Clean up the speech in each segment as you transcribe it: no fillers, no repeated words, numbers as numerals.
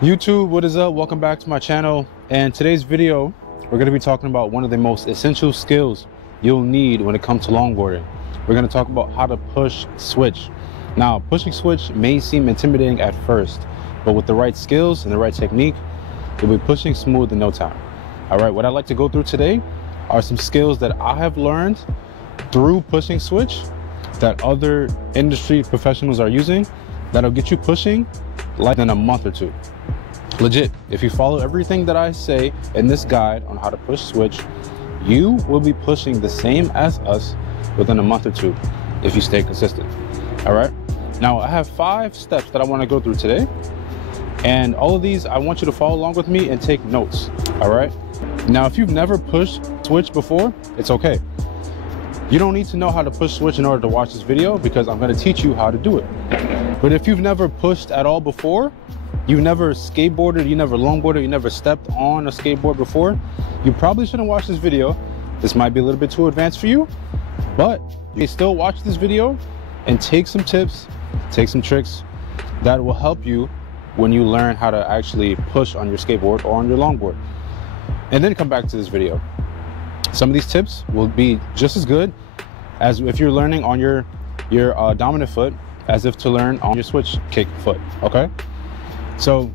YouTube, what is up? Welcome back to my channel. And today's video, we're going to be talking about one of the most essential skills you'll need when it comes to longboarding. We're going to talk about how to push switch. Now, pushing switch may seem intimidating at first, but with the right skills and the right technique, you'll be pushing smooth in no time. All right, what I'd like to go through today are some skills that I have learned through pushing switch that other industry professionals are using that'll get you pushing like in a month or two. Legit, if you follow everything that I say in this guide on how to push switch, you will be pushing the same as us within a month or two if you stay consistent. All right, now I have 5 steps that I want to go through today, and all of these I want you to follow along with me and take notes. All right, now if you've never pushed switch before, it's okay. You don't need to know how to push switch in order to watch this video, because I'm going to teach you how to do it. But if you've never pushed at all before, you've never skateboarded, you never longboarded, you never stepped on a skateboard before, you probably shouldn't watch this video. This might be a little bit too advanced for you, but you can still watch this video and take some tips, take some tricks that will help you when you learn how to actually push on your skateboard or on your longboard. And then come back to this video. Some of these tips will be just as good as if you're learning on your dominant foot as if to learn on your switch kick foot, okay? So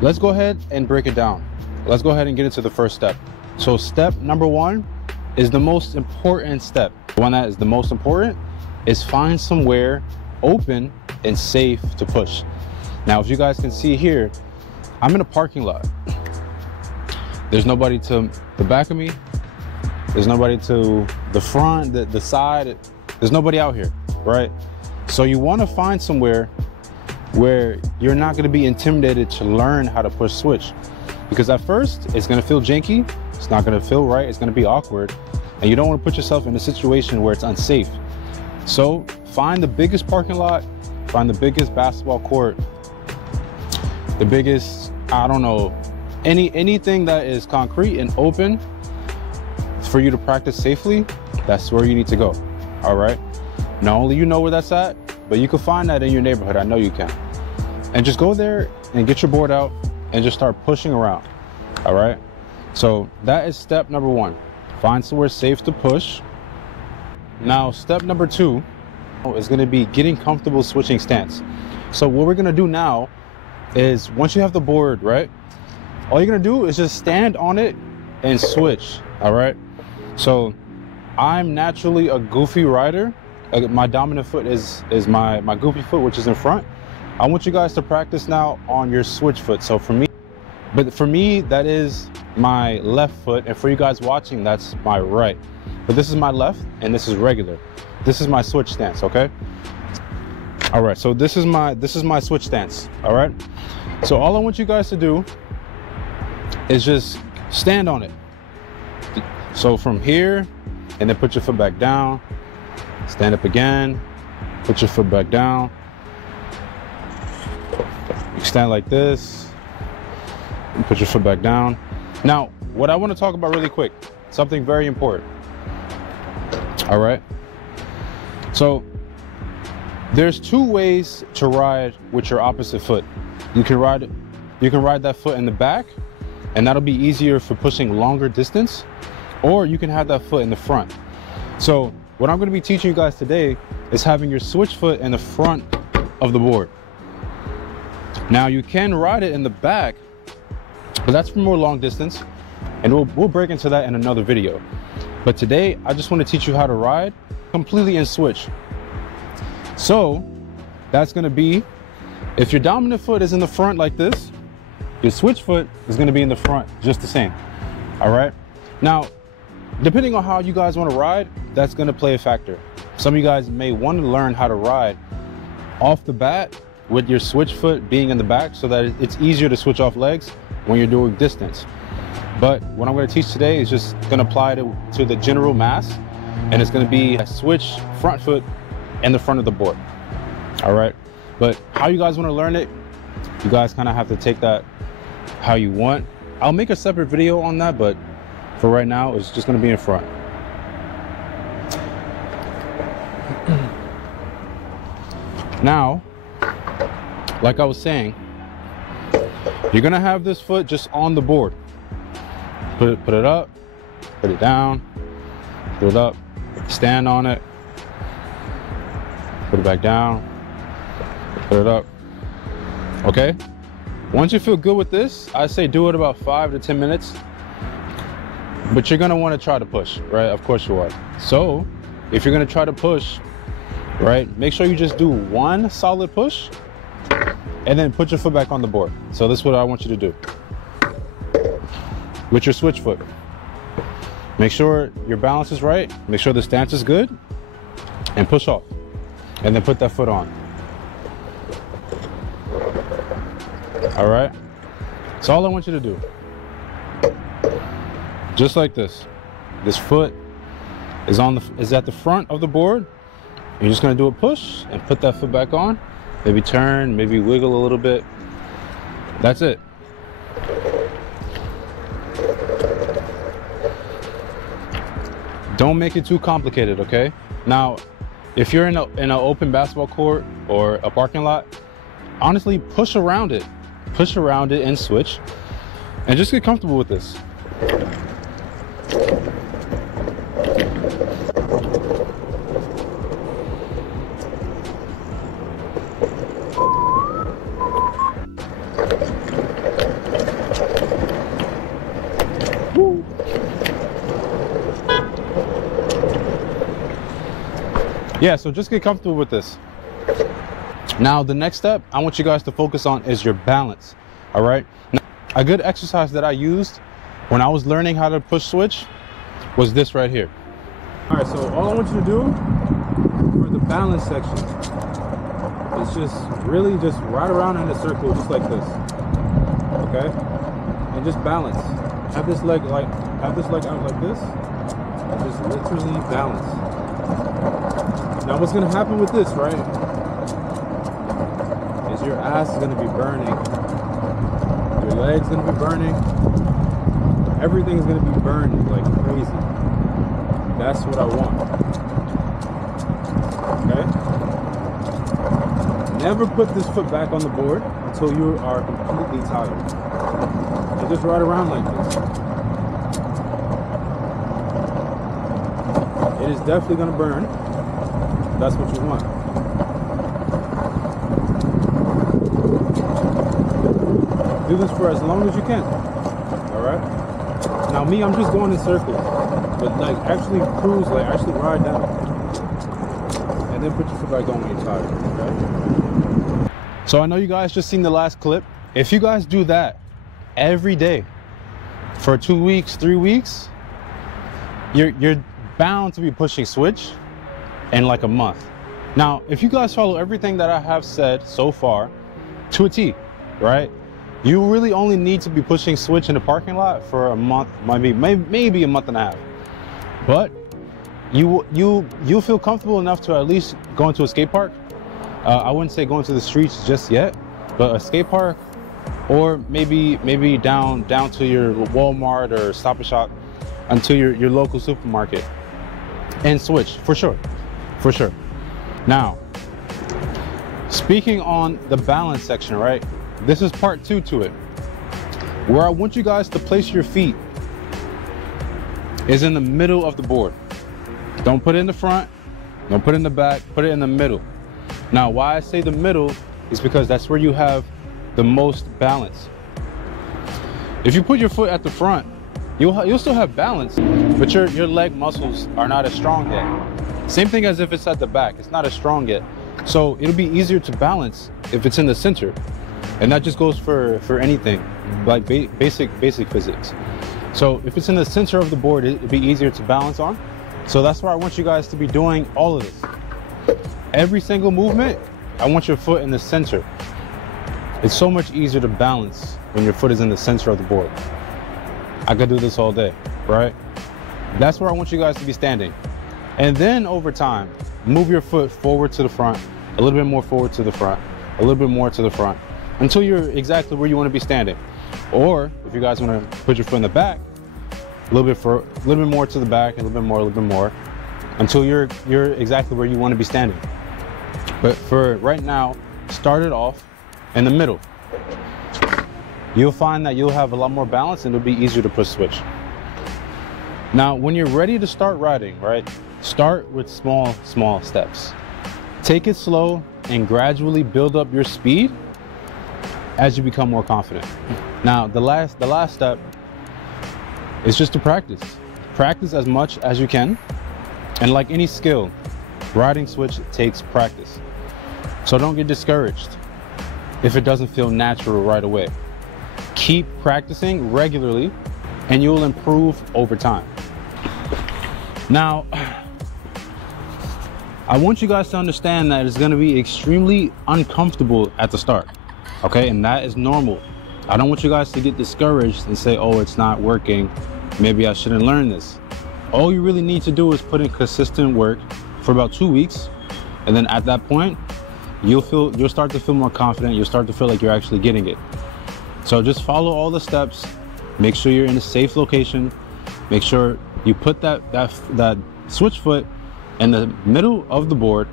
let's go ahead and break it down. Let's go ahead and get into the first step. So step number 1 is the most important step. The one that is the most important is find somewhere open and safe to push. Now, if you guys can see here, I'm in a parking lot. There's nobody to the back of me. There's nobody to the front, the side. There's nobody out here, right? So you want to find somewhere where you're not going to be intimidated to learn how to push switch, because at first it's going to feel janky, it's not going to feel right, it's going to be awkward, and you don't want to put yourself in a situation where it's unsafe. So find the biggest parking lot, find the biggest basketball court, the biggest, I don't know, anything that is concrete and open for you to practice safely. That's where you need to go. All right, not only you know where that's at, but you can find that in your neighborhood. I know you can. And just go there and get your board out and just start pushing around. All right, so that is step number 1. Find somewhere safe to push. Now step number 2 is going to be getting comfortable switching stance. So what we're going to do now is, once you have the board, right, all you're going to do is just stand on it and switch. All right, so I'm naturally a goofy rider. My dominant foot is my goofy foot, which is in front. I want you guys to practice now on your switch foot. So for me, that is my left foot, and for you guys watching, that's my right. But this is my left and this is regular. This is my switch stance, okay? All right, so this is my switch stance. All right, so all I want you guys to do is just stand on it. So from here, and then put your foot back down, stand up again, put your foot back down, stand like this, and put your foot back down. Now, what I want to talk about really quick, something very important. All right, so there's 2 ways to ride with your opposite foot. You can ride that foot in the back, and that'll be easier for pushing longer distance, or you can have that foot in the front. So what I'm going to be teaching you guys today is having your switch foot in the front of the board. Now you can ride it in the back, but that's for more long distance, and we'll break into that in another video. But today I just want to teach you how to ride completely in switch. So that's going to be, if your dominant foot is in the front like this, your switch foot is going to be in the front just the same. All right, now depending on how you guys want to ride, that's going to play a factor. Some of you guys may want to learn how to ride off the bat with your switch foot being in the back, so that it's easier to switch off legs when you're doing distance. But what I'm going to teach today is just going to apply to the general mass, and it's going to be a switch front foot in the front of the board. All right, but how you guys want to learn it, you guys kind of have to take that how you want. I'll make a separate video on that, but for right now, it's just going to be in front. Now, like I was saying, You're gonna have this foot just on the board. Put it up, put it down, put it up, stand on it, put it back down, put it up. Okay? Once you feel good with this, I say do it about 5 to 10 minutes. But you're gonna wanna try to push, right? Of course you are. So, if you're gonna try to push, right, make sure you just do one solid push and then put your foot back on the board. So this is what I want you to do. With your switch foot. Make sure your balance is right, make sure the stance is good, and push off. And then put that foot on. All right? That's all I want you to do. Just like this. This foot is at the front of the board. You're just gonna do a push and put that foot back on. Maybe turn, maybe wiggle a little bit. That's it. Don't make it too complicated, okay? Now, if you're in an open basketball court or a parking lot, honestly, push around it. Push around it and switch. And just get comfortable with this. Yeah, so just get comfortable with this. Now, the next step I want you guys to focus on is your balance, all right? Now, a good exercise that I used when I was learning how to push switch was this right here. All right, so all I want you to do for the balance section is just really just ride around in a circle just like this, okay? And just balance. Have this leg out like this, and just literally balance. Now what's gonna happen with this, right, is your ass is gonna be burning, your legs gonna be burning, everything's gonna be burned like crazy. That's what I want, okay? Never put this foot back on the board until you are completely tired. And just ride around like this. It is definitely gonna burn. That's what you want. Do this for as long as you can. All right. Now me, I'm just going in circles, but like actually cruise, like actually ride down, and then put your foot back on when you're tired. Okay. So I know you guys just seen the last clip. If you guys do that every day for 2 weeks, 3 weeks, you're bound to be pushing switch in like a month. Now, if you guys follow everything that I have said so far to a T, right? You really only need to be pushing switch in the parking lot for a month, maybe a month and a half. But you'll feel comfortable enough to at least go into a skate park. I wouldn't say going to the streets just yet, but a skate park, or maybe down to your Walmart or Stop and Shop, until your local supermarket, and switch for sure. For sure. Now, speaking on the balance section, right? This is part 2 to it. Where I want you guys to place your feet is in the middle of the board. Don't put it in the front, don't put it in the back, put it in the middle. Now, why I say the middle is because that's where you have the most balance. If you put your foot at the front, you'll still have balance, but your leg muscles are not as strong yet. Same thing as if it's at the back, it's not as strong yet. So it'll be easier to balance if it's in the center. And that just goes for anything, like basic physics. So if it's in the center of the board, it'll be easier to balance on. So that's why I want you guys to be doing all of this. Every single movement, I want your foot in the center. It's so much easier to balance when your foot is in the center of the board. I could do this all day, right? That's where I want you guys to be standing. And then over time, move your foot forward to the front, a little bit more forward to the front, a little bit more to the front, until you're exactly where you want to be standing. Or if you guys want to put your foot in the back, a little bit more to the back, a little bit more, until you're exactly where you want to be standing. But for right now, start it off in the middle. you'll find that you'll have a lot more balance and it'll be easier to push switch. Now, when you're ready to start riding, right, start with small steps. Take it slow and gradually build up your speed as you become more confident. Now, the last step is just to practice. Practice as much as you can. And like any skill, riding switch takes practice. So don't get discouraged if it doesn't feel natural right away. Keep practicing regularly and you'll improve over time. Now, I want you guys to understand that it's gonna be extremely uncomfortable at the start, okay? And that is normal. I don't want you guys to get discouraged and say, oh, it's not working, maybe I shouldn't learn this. All you really need to do is put in consistent work for about 2 weeks. And then at that point, you'll start to feel more confident. You'll start to feel like you're actually getting it. So just follow all the steps. Make sure you're in a safe location. Make sure you put that switch foot in the middle of the board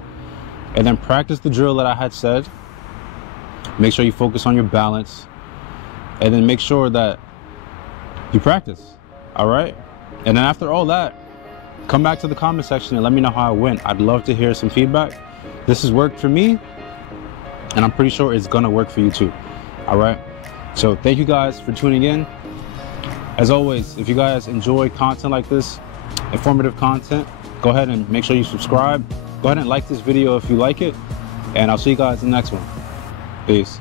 and then practice the drill that I had said. Make sure you focus on your balance and then make sure that you practice, all right? And then after all that, come back to the comment section and let me know how it went. I'd love to hear some feedback. This has worked for me and I'm pretty sure it's gonna work for you too, all right? So thank you guys for tuning in. As always, if you guys enjoy content like this, informative content, go ahead and make sure you subscribe. Go ahead and like this video if you like it, and I'll see you guys in the next one. Peace.